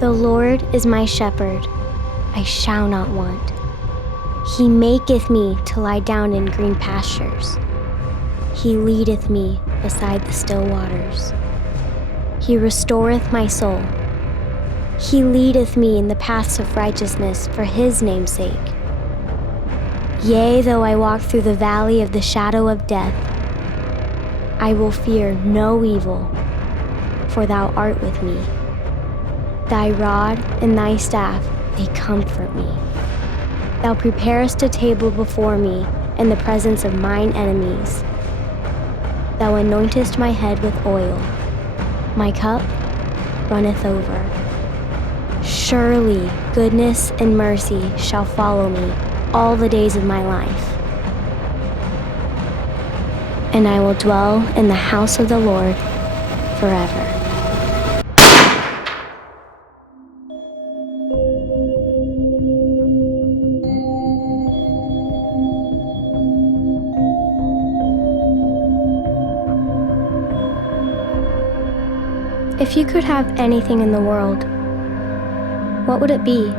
The Lord is my shepherd, I shall not want. He maketh me to lie down in green pastures. He leadeth me beside the still waters. He restoreth my soul. He leadeth me in the paths of righteousness for his name's sake. Yea, though I walk through the valley of the shadow of death, I will fear no evil, for thou art with me. Thy rod and thy staff, they comfort me. Thou preparest a table before me in the presence of mine enemies. Thou anointest my head with oil. My cup runneth over. Surely goodness and mercy shall follow me all the days of my life, and I will dwell in the house of the Lord forever. If you could have anything in the world, what would it be?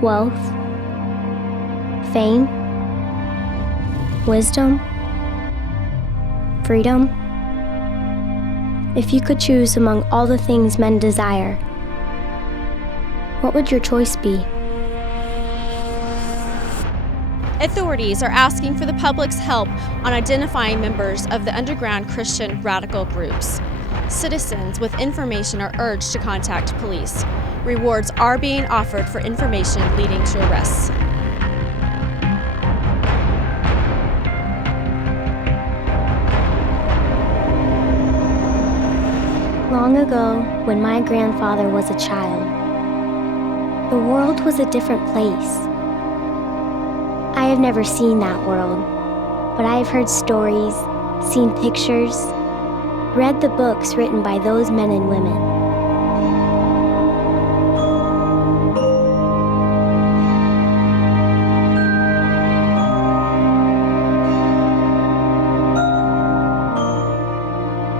Wealth? Fame? Wisdom? Freedom? If you could choose among all the things men desire, what would your choice be? Authorities are asking for the public's help on identifying members of the underground Christian radical groups. Citizens with information are urged to contact police. Rewards are being offered for information leading to arrests. Long ago, when my grandfather was a child, the world was a different place. I have never seen that world, but I have heard stories, seen pictures, read the books written by those men and women.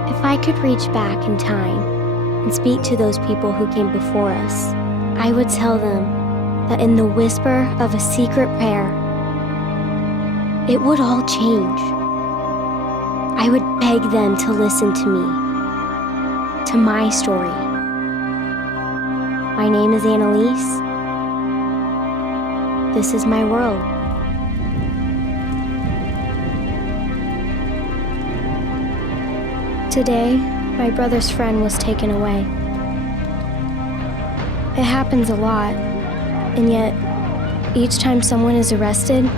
If I could reach back in time and speak to those people who came before us, I would tell them that in the whisper of a secret prayer, it would all change. I would beg them to listen to me, to my story. My name is Annalise. This is my world. Today, my brother's friend was taken away. It happens a lot, and yet, each time someone is arrested,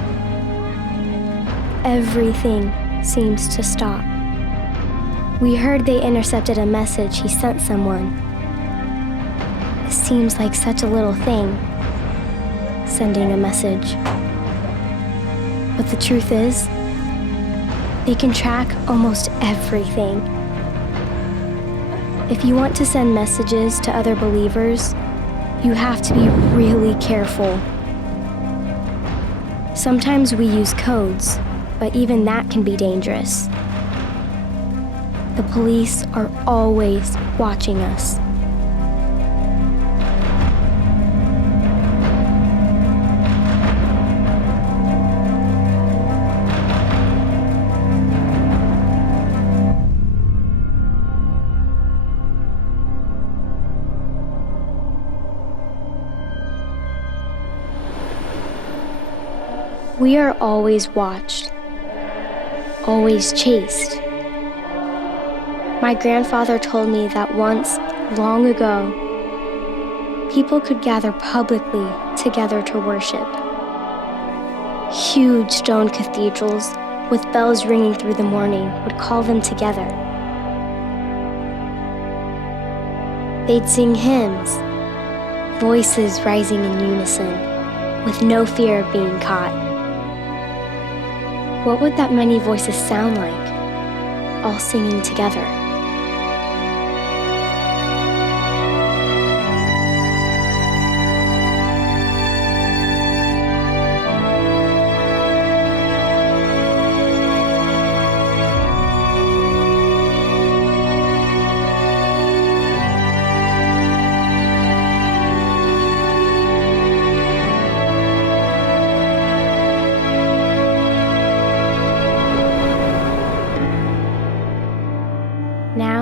everything seems to stop. We heard they intercepted a message he sent someone. It seems like such a little thing, sending a message. But the truth is, they can track almost everything. If you want to send messages to other believers, you have to be really careful. Sometimes we use codes, but even that can be dangerous. The police are always watching us. We are always watched, always chased. My grandfather told me that once, long ago, people could gather publicly together to worship. Huge stone cathedrals with bells ringing through the morning would call them together. They'd sing hymns, voices rising in unison, with no fear of being caught. What would that many voices sound like, all singing together?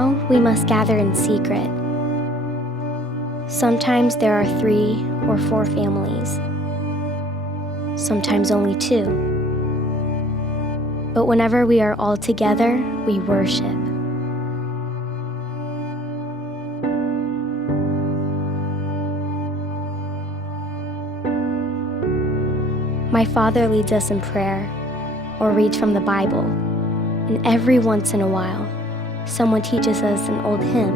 now we must gather in secret. Sometimes there are 3 or 4 families, sometimes only 2. But whenever we are all together, we worship. My father leads us in prayer or reads from the Bible, and every once in a while, someone teaches us an old hymn.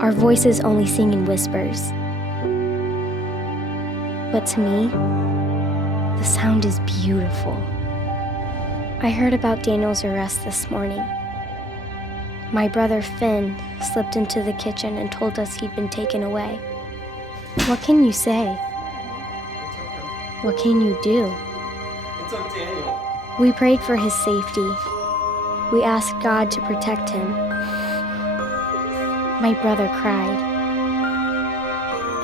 Our voices only sing in whispers, but to me, the sound is beautiful. I heard about Daniel's arrest this morning. My brother Finn slipped into the kitchen and told us he'd been taken away. What can you say? What can you do? It took Daniel. We prayed for his safety. We asked God to protect him. My brother cried.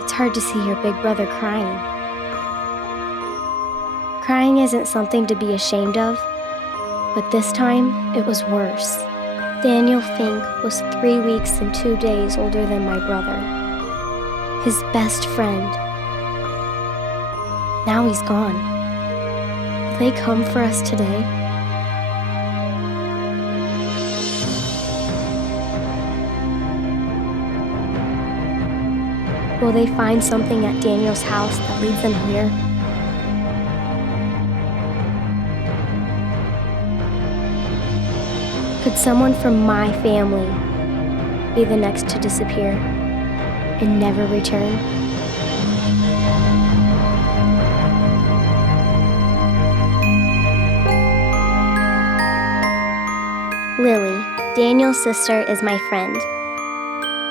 It's hard to see your big brother crying. Crying isn't something to be ashamed of, but this time it was worse. Daniel Fink was 3 weeks and 2 days older than my brother, his best friend. Now he's gone. Will they come for us today? Will they find something at Daniel's house that leads them here? Could someone from my family be the next to disappear and never return? Lily, Daniel's sister, is my friend.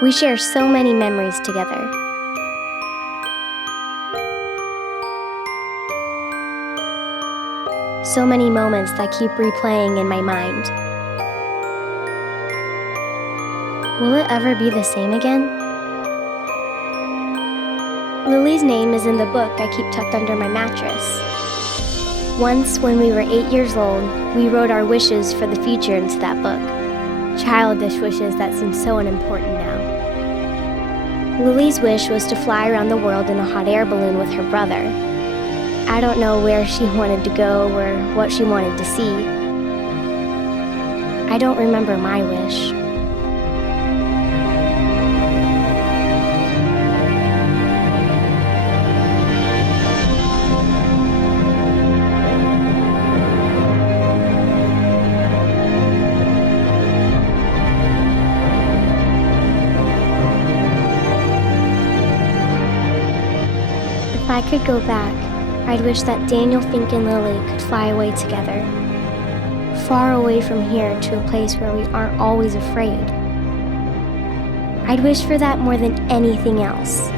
We share so many memories together. So many moments that keep replaying in my mind. Will it ever be the same again? Lily's name is in the book I keep tucked under my mattress. Once, when we were 8 years old, we wrote our wishes for the future into that book. Childish wishes that seem so unimportant now. Lily's wish was to fly around the world in a hot air balloon with her brother. I don't know where she wanted to go or what she wanted to see. I don't remember my wish. If I could go back, I'd wish that Daniel Fink and Lily could fly away together, far away from here to a place where we aren't always afraid. I'd wish for that more than anything else.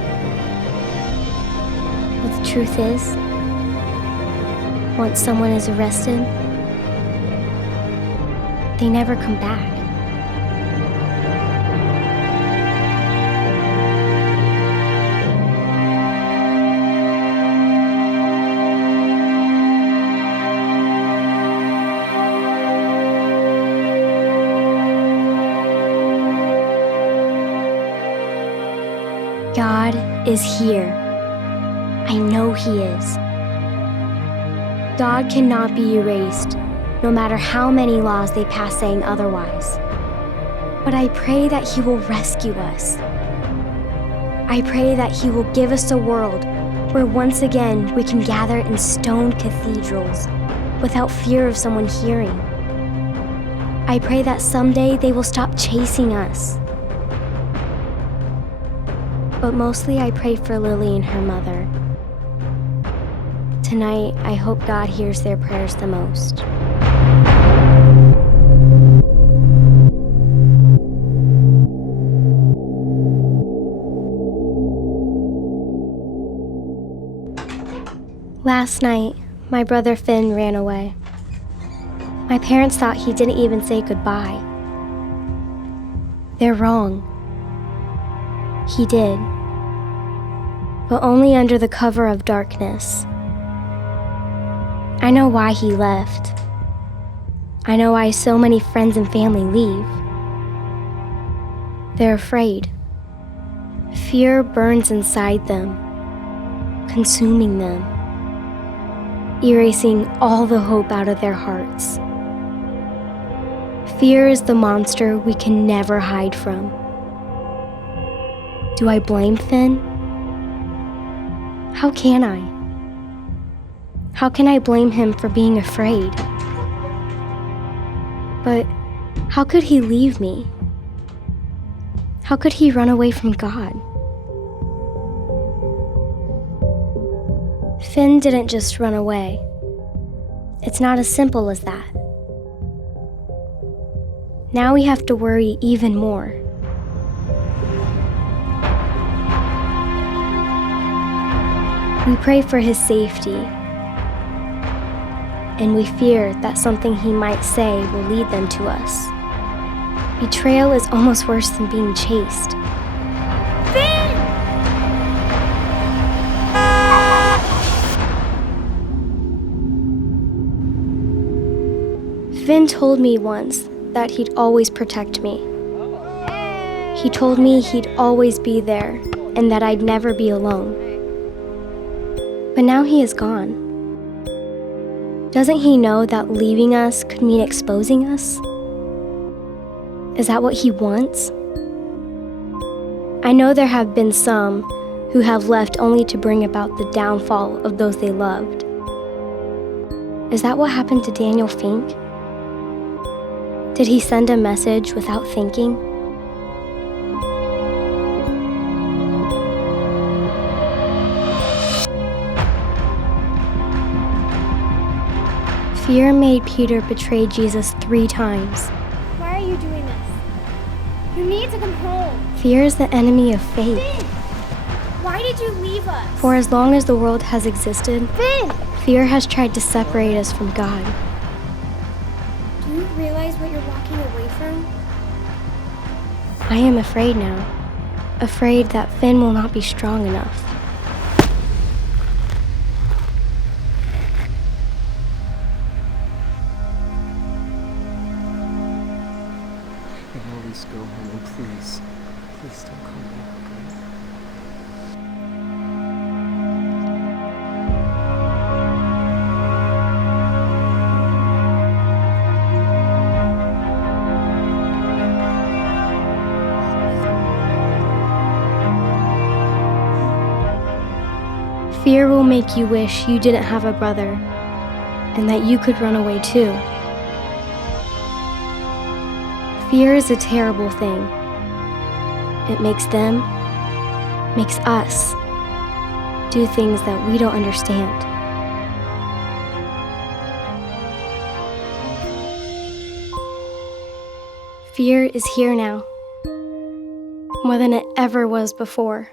But the truth is, once someone is arrested, they never come back. God is here. I know He is. God cannot be erased, no matter how many laws they pass saying otherwise. But I pray that He will rescue us. I pray that He will give us a world where once again we can gather in stone cathedrals without fear of someone hearing. I pray that someday they will stop chasing us. But mostly I pray for Lily and her mother. Tonight, I hope God hears their prayers the most. Last night, my brother Finn ran away. My parents thought he didn't even say goodbye. They're wrong. He did, but only under the cover of darkness. I know why he left. I know why so many friends and family leave. They're afraid. Fear burns inside them, consuming them, erasing all the hope out of their hearts. Fear is the monster we can never hide from. Do I blame Finn? How can I? How can I blame him for being afraid? But how could he leave me? How could he run away from God? Finn didn't just run away. It's not as simple as that. Now we have to worry even more. We pray for his safety, and we fear that something he might say will lead them to us. Betrayal is almost worse than being chased. Finn told me once that he'd always protect me. He told me he'd always be there and that I'd never be alone. But now he is gone. Doesn't he know that leaving us could mean exposing us? Is that what he wants? I know there have been some who have left only to bring about the downfall of those they loved. Is that what happened to Daniel Fink? Did he send a message without thinking? Fear made Peter betray Jesus 3 times. Why are you doing this? You need to come home. Fear is the enemy of faith. Finn! Why did you leave us? For as long as the world has existed, Finn! fear has tried to separate us from God. Do you realize what you're walking away from? I am afraid now. Afraid that Finn will not be strong enough. And always go home, and please don't come back, okay? Fear will make you wish you didn't have a brother, and that you could run away too. Fear is a terrible thing. It makes them, makes us, do things that we don't understand. Fear is here now, more than it ever was before.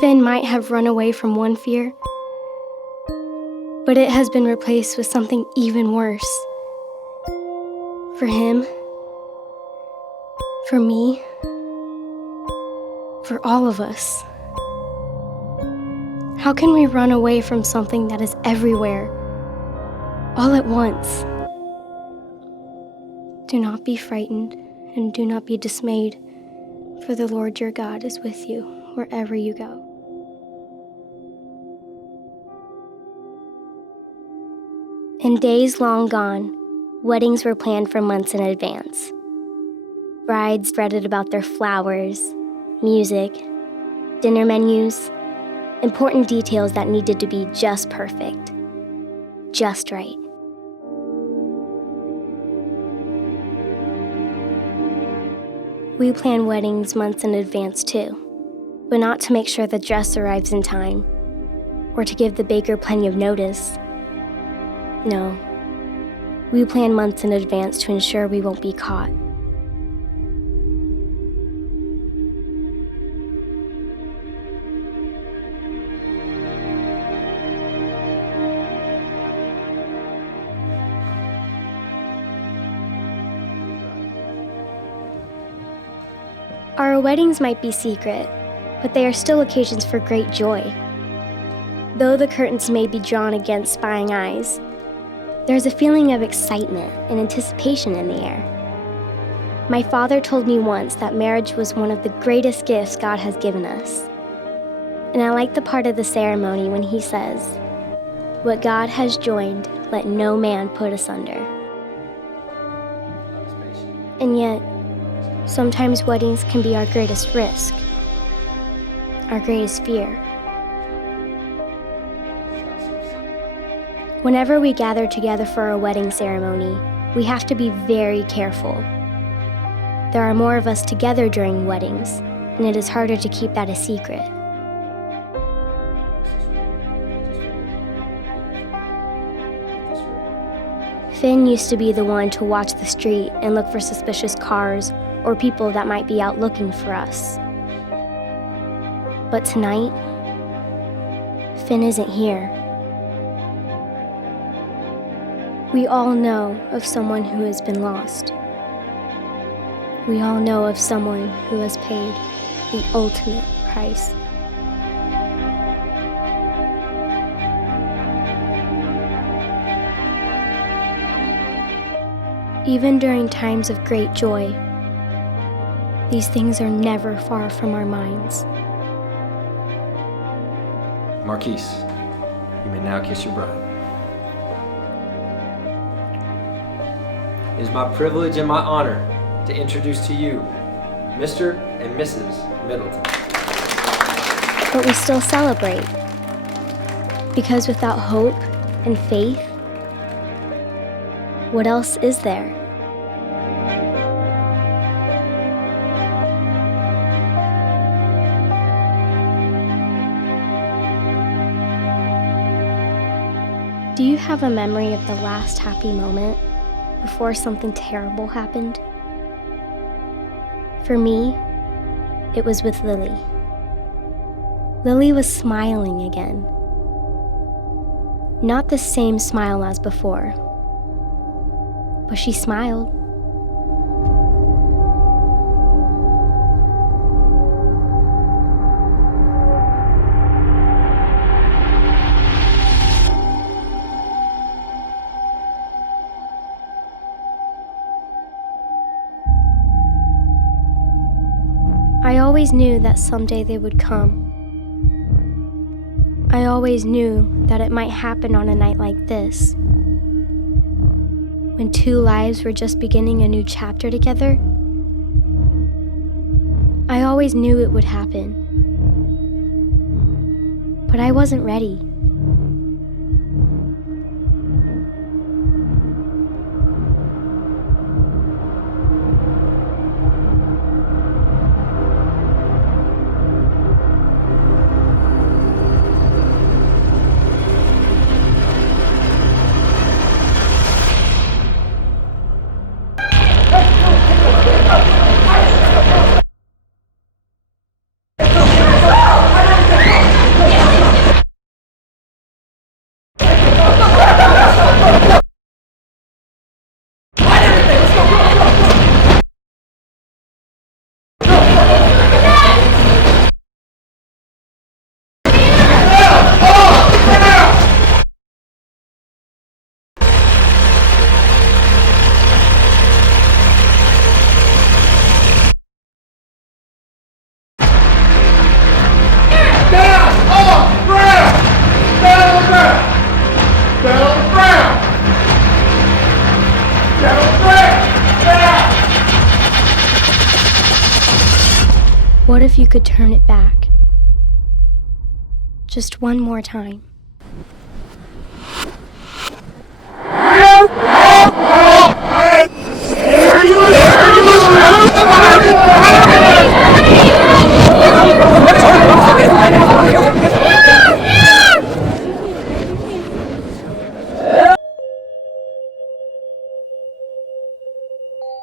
Finn might have run away from one fear, but it has been replaced with something even worse. For him, for me, for all of us. How can we run away from something that is everywhere, all at once? Do not be frightened and do not be dismayed, for the Lord your God is with you wherever you go. In days long gone, weddings were planned for months in advance. Brides fretted about their flowers, music, dinner menus, important details that needed to be just perfect, just right. We plan weddings months in advance too, but not to make sure the dress arrives in time, or to give the baker plenty of notice. No, we plan months in advance to ensure we won't be caught. Our weddings might be secret, but they are still occasions for great joy. Though the curtains may be drawn against spying eyes, There's a feeling of excitement and anticipation in the air. My father told me once that marriage was one of the greatest gifts God has given us. And I like the part of the ceremony when he says, "What God has joined, let no man put asunder." And yet, sometimes weddings can be our greatest risk, our greatest fear. Whenever we gather together for a wedding ceremony, we have to be very careful. There are more of us together during weddings, and it is harder to keep that a secret. Finn used to be the one to watch the street and look for suspicious cars or people that might be out looking for us. But tonight, Finn isn't here. We all know of someone who has been lost. We all know of someone who has paid the ultimate price. Even during times of great joy, these things are never far from our minds. Marquise, you may now kiss your bride. It is my privilege and my honor to introduce to you Mr. and Mrs. Middleton. But we still celebrate, because without hope and faith, what else is there? Do you have a memory of the last happy moment before something terrible happened? For me, it was with Lily. Lily was smiling again. Not the same smile as before, but she smiled. I always knew that someday they would come. I always knew that it might happen on a night like this, when two lives were just beginning a new chapter together. I always knew it would happen, but I wasn't ready. What if you could turn it back? Just one more time.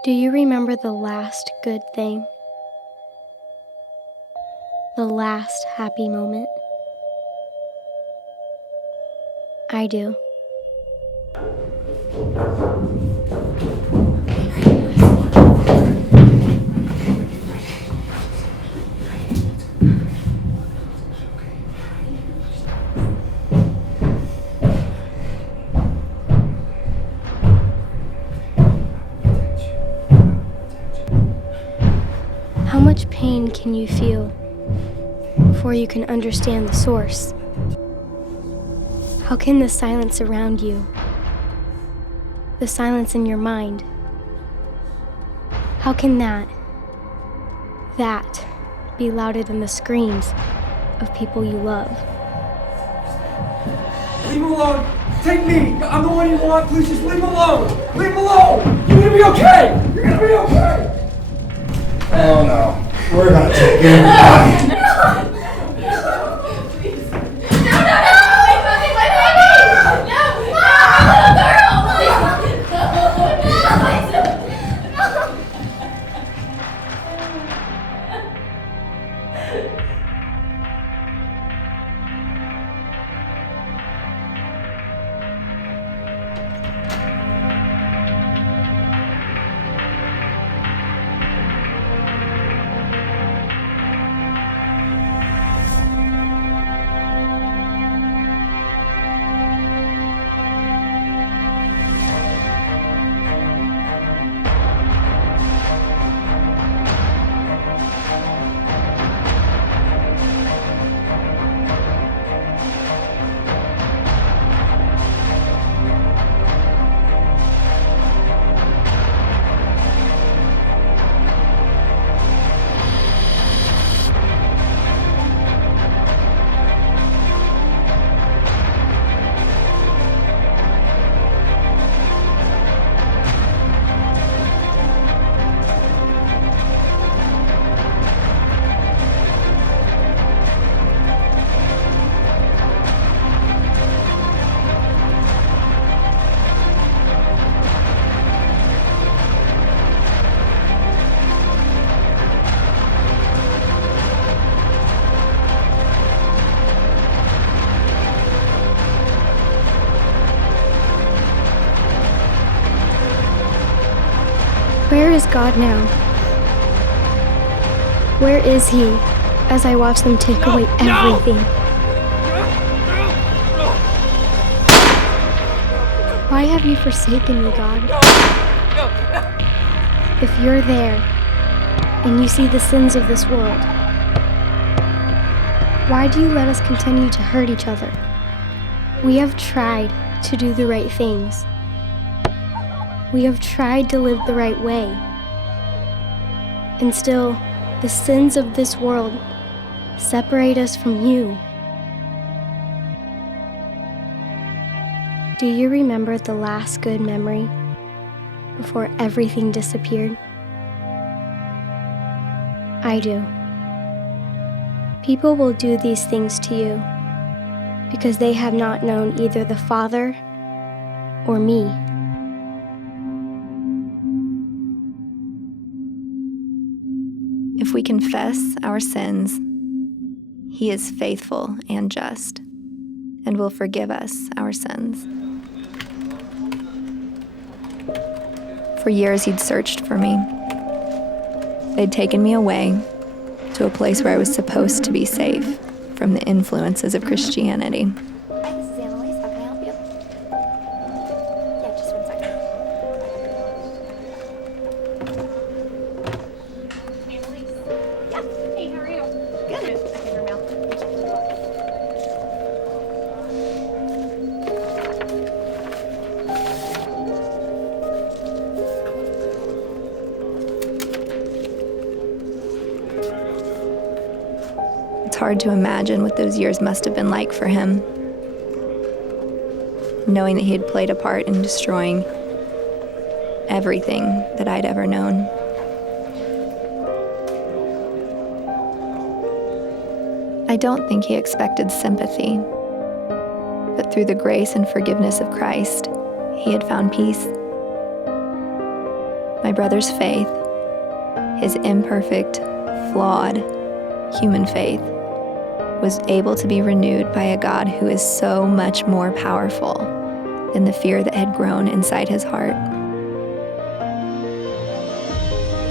Do you remember the last good thing? The last happy moment? I do. pain can you feel before you can understand the source? How can the silence around you, the silence in your mind, how can that be louder than the screams of people you love? Leave him alone. Take me. I'm the one you want. Please just leave him alone. Leave him alone. You're gonna be okay. You're gonna be okay. Oh no. We're gonna take everybody. Where is God now? Where is He as I watch them take away everything? Why have you forsaken me, God? If you're there and you see the sins of this world, why do you let us continue to hurt each other? We have tried to do the right things. We have tried to live the right way. And still, the sins of this world separate us from you. Do you remember the last good memory before everything disappeared? I do. People will do these things to you because they have not known either the Father or me. If we confess our sins, He is faithful and just, and will forgive us our sins. For years, He'd searched for me. They'd taken me away to a place where I was supposed to be safe from the influences of Christianity. Hi, this is Annalise. How can I help you? Yeah, just 1 second. Annalise. Yeah. Hey, how are you? Good. Okay, your mail. It's hard to imagine what those years must have been like for him, knowing that he had played a part in destroying everything that I'd ever known. I don't think he expected sympathy, but through the grace and forgiveness of Christ, he had found peace. My brother's faith, his imperfect, flawed, human faith, was able to be renewed by a God who is so much more powerful than the fear that had grown inside his heart.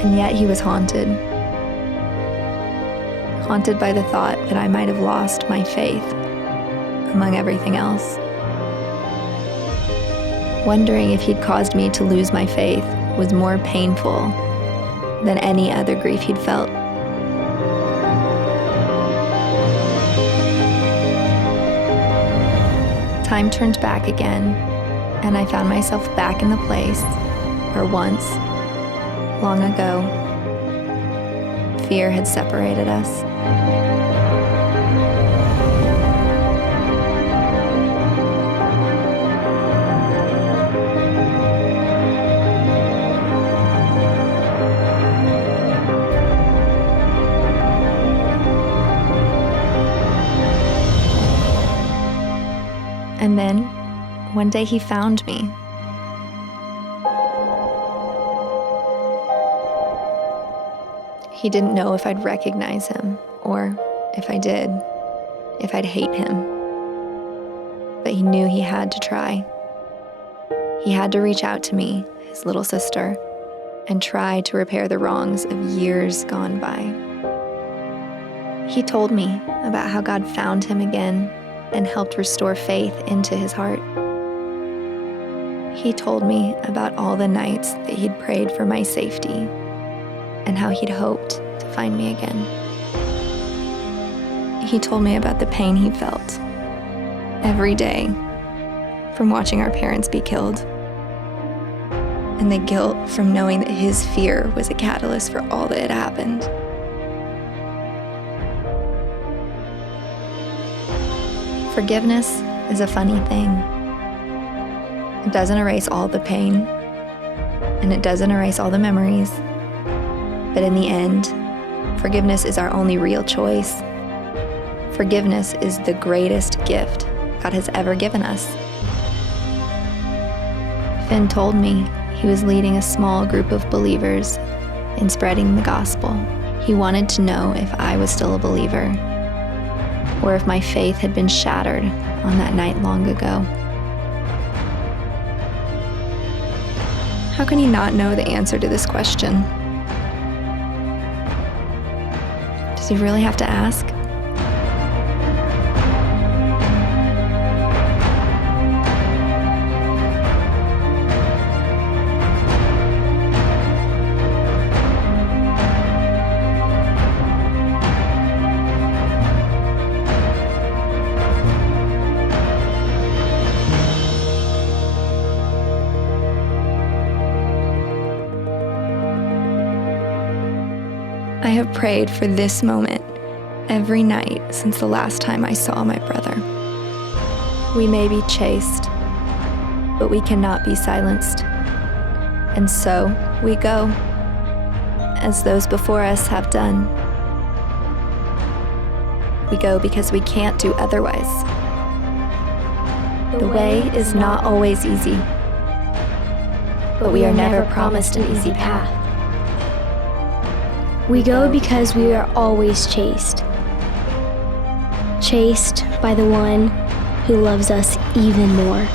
And yet he was haunted by the thought that I might have lost my faith among everything else. Wondering if he'd caused me to lose my faith was more painful than any other grief he'd felt. time turned back again, and I found myself back in the place where once, long ago, fear had separated us. And then, one day he found me. He didn't know if I'd recognize him, or if I did, if I'd hate him. But he knew he had to try. He had to reach out to me, his little sister, and try to repair the wrongs of years gone by. He told me about how God found him again and helped restore faith into his heart. He told me about all the nights that he'd prayed for my safety and how he'd hoped to find me again. He told me about the pain he felt every day from watching our parents be killed, and the guilt from knowing that his fear was a catalyst for all that had happened. Forgiveness is a funny thing. It doesn't erase all the pain, and it doesn't erase all the memories. But in the end, forgiveness is our only real choice. Forgiveness is the greatest gift God has ever given us. Finn told me he was leading a small group of believers in spreading the gospel. He wanted to know if I was still a believer, or if my faith had been shattered on that night long ago. How can he not know the answer to this question? Does he really have to ask? I have prayed for this moment every night since the last time I saw my brother. We may be chased, but we cannot be silenced. And so we go, as those before us have done. We go because we can't do otherwise. The way is not always easy, but we are never promised an easy path. We go because we are always chased. Chased by the one who loves us even more.